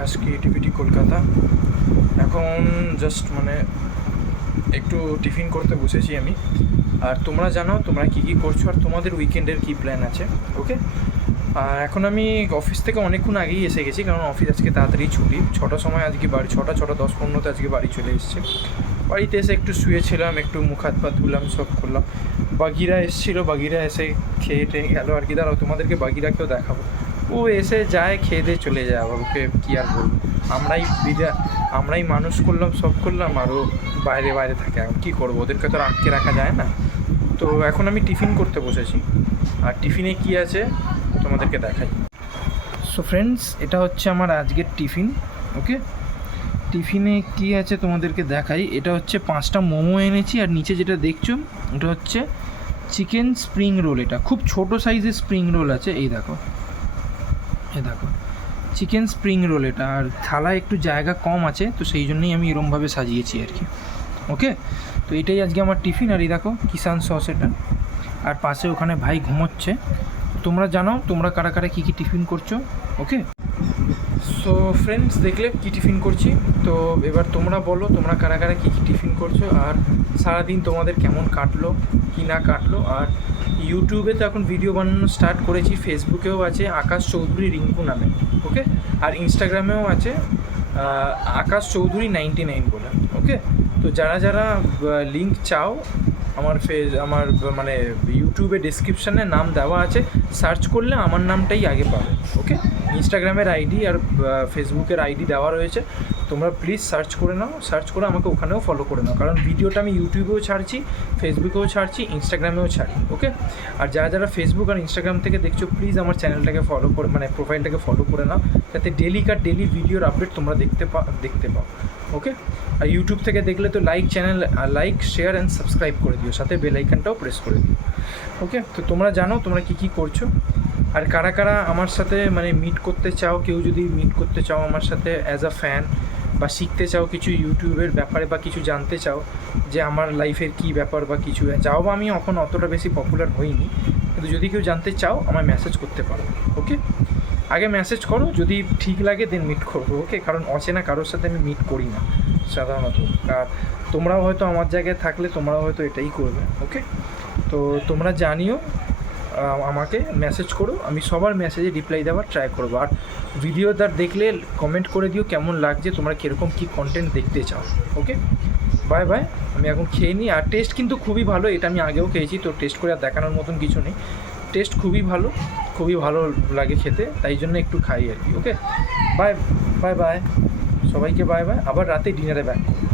আকাশ creativity Kolkata. এখন just মানে একটু টিফিন করতে বসেছি আমি। আর তোমরা জানো তোমরা কী কী করছো আর তোমাদের উইকেন্ডের কী প্ল্যান আছে। ওকে, আর এখন আমি অফিস থেকে অনেকক্ষণ আগেই এসে গেছি, কারণ অফিস আজকে তাড়াতাড়ি ছুটি। 6টার সময় আজকে বাড়ি, 6:10-15 আজকে বাড়ি চলে এসেছে। বাড়িতে এসে একটু শুয়েছিলাম, একটু মুখ হাত পা ধুলাম, সব করলাম। বাগিরা এসেছিলো, বাগিরা এসে খেয়ে টেয়ে গেলো আর কি। দাঁড়াও তোমাদেরকে বাগিরাকেও দেখাবো। ও এসে যায়, খেয়ে দিয়ে চলে যায়, আবার ওকে কী আর বলবো। আমরাই মানুষ করলাম, সব করলাম, আর ও বাইরে বাইরে থাকে। এখন কী করবো, ওদেরকে তো আটকে রাখা যায় না। তো এখন আমি টিফিন করতে বসেছি, আর টিফিনে কী আছে তোমাদেরকে দেখাই। সো ফ্রেন্ডস, এটা হচ্ছে আমার আজকের টিফিন। ওকে, টিফিনে কী আছে তোমাদেরকে দেখাই। এটা হচ্ছে 5টা মোমো এনেছি, আর নিচে যেটা দেখছো ওটা হচ্ছে চিকেন স্প্রিং রোল। এটা খুব ছোট সাইজের স্প্রিং রোল আছে, এই দেখো চিকেন স্প্রিং রোল এটা। আর থালায় একটু জায়গা কম আছে, তো সেই জন্যই আমি এরমভাবে সাজিয়েছি আর কি। ওকে, তো এটাই আজকে আমার টিফিন। আর এই দেখো কিষান সস এটা, আর পাশে ওখানে ভাই ঘুমোচ্ছে। তোমরা জানাও তোমরা কারা কারা কী কী টিফিন করছো। ওকে, সো ফ্রেন্ডস, দেখলে কী টিফিন করছি। তো এবার তোমরা বলো তোমরা কারা কারা কী কী টিফিন করছো, আর সারাদিন তোমাদের কেমন কাটলো কি না কাটলো। আর ইউটিউবে তো এখন ভিডিও বানানো স্টার্ট করেছি, ফেসবুকেও আছে আকাশ চৌধুরী রিঙ্কু নামে। ওকে, আর ইনস্টাগ্রামেও আছে আকাশ চৌধুরী 99 বলে। ওকে, তো যারা যারা লিঙ্ক চাও, আমার মানে ইউটিউবে ডিসক্রিপশানে নাম দেওয়া আছে, সার্চ করলে আমার নামটাই আগে পাবে। ওকে, ইনস্টাগ্রামের আইডি আর ফেসবুকের আইডি দেওয়া রয়েছে, তোমরা প্লিজ সার্চ করে নাও। সার্চ করে আমাকে ওখানেও ফলো করে নাও, কারণ ভিডিওটা আমি ইউটিউবেও ছাড়ছি, ফেসবুকেও ছাড়ছি, ইনস্টাগ্রামেও ছাড়ি। ওকে, আর যারা যারা ফেসবুক আর ইনস্টাগ্রাম থেকে দেখছো, প্লিজ আমার চ্যানেলটাকে ফলো করে, মানে প্রোফাইলটাকে ফলো করে নাও, যাতে ডেলি ভিডিওর আপডেট তোমরা দেখতে পাও। ওকে, আর ইউটিউব থেকে দেখলে তো লাইক শেয়ার অ্যান্ড সাবস্ক্রাইব করে দিও, সাথে বেল আইকনটাও প্রেস করে দিও। ওকে, তো তোমরা জানো তোমরা কী কী করছো, আর কারা কারা আমার সাথে মানে মিট করতে চাও। কেউ যদি মিট করতে চাও আমার সাথে অ্যাজ আ ফ্যান, বা শিখতে চাও কিছু ইউটিউবের ব্যাপারে, বা কিছু জানতে চাও যে আমার লাইফের কী ব্যাপার বা কিছু, যাও বা আমি এখন অতটা বেশি পপুলার হইনি, কিন্তু যদি কেউ জানতে চাও আমায় মেসেজ করতে পারো। ওকে, আগে মেসেজ করো, যদি ঠিক লাগে দেন মিট করবো। ওকে, কারণ অচেনা কারোর সাথে আমি মিট করি না সাধারণত। আর তোমরাও হয়তো আমার জায়গায় থাকলে তোমরাও হয়তো এটাই করবে। ওকে, তো তোমরা জানিও, আমাকে মেসেজ করো, আমি সবার মেসেজে রিপ্লাই দেওয়ার ট্রাই করবো। আর ভিডিওটা দেখলে কমেন্ট করে দিও কেমন লাগছে, তোমরা কীরকম কী কন্টেন্ট দেখতে চাও। ওকে, বাই বাই, আমি এখন খেয়ে নিই। আর টেস্ট কিন্তু খুবই ভালো, এটা আমি আগেও খেয়েছি, তো টেস্ট করে আর দেখানোর মতন কিছু নেই। টেস্ট খুবই ভালো লাগে খেতে, তাই জন্য একটু খাই আর কি। ওকে, বাই বাই, সবাইকে বাই বাই, আবার রাতে ডিনারে ব্যাক করবো।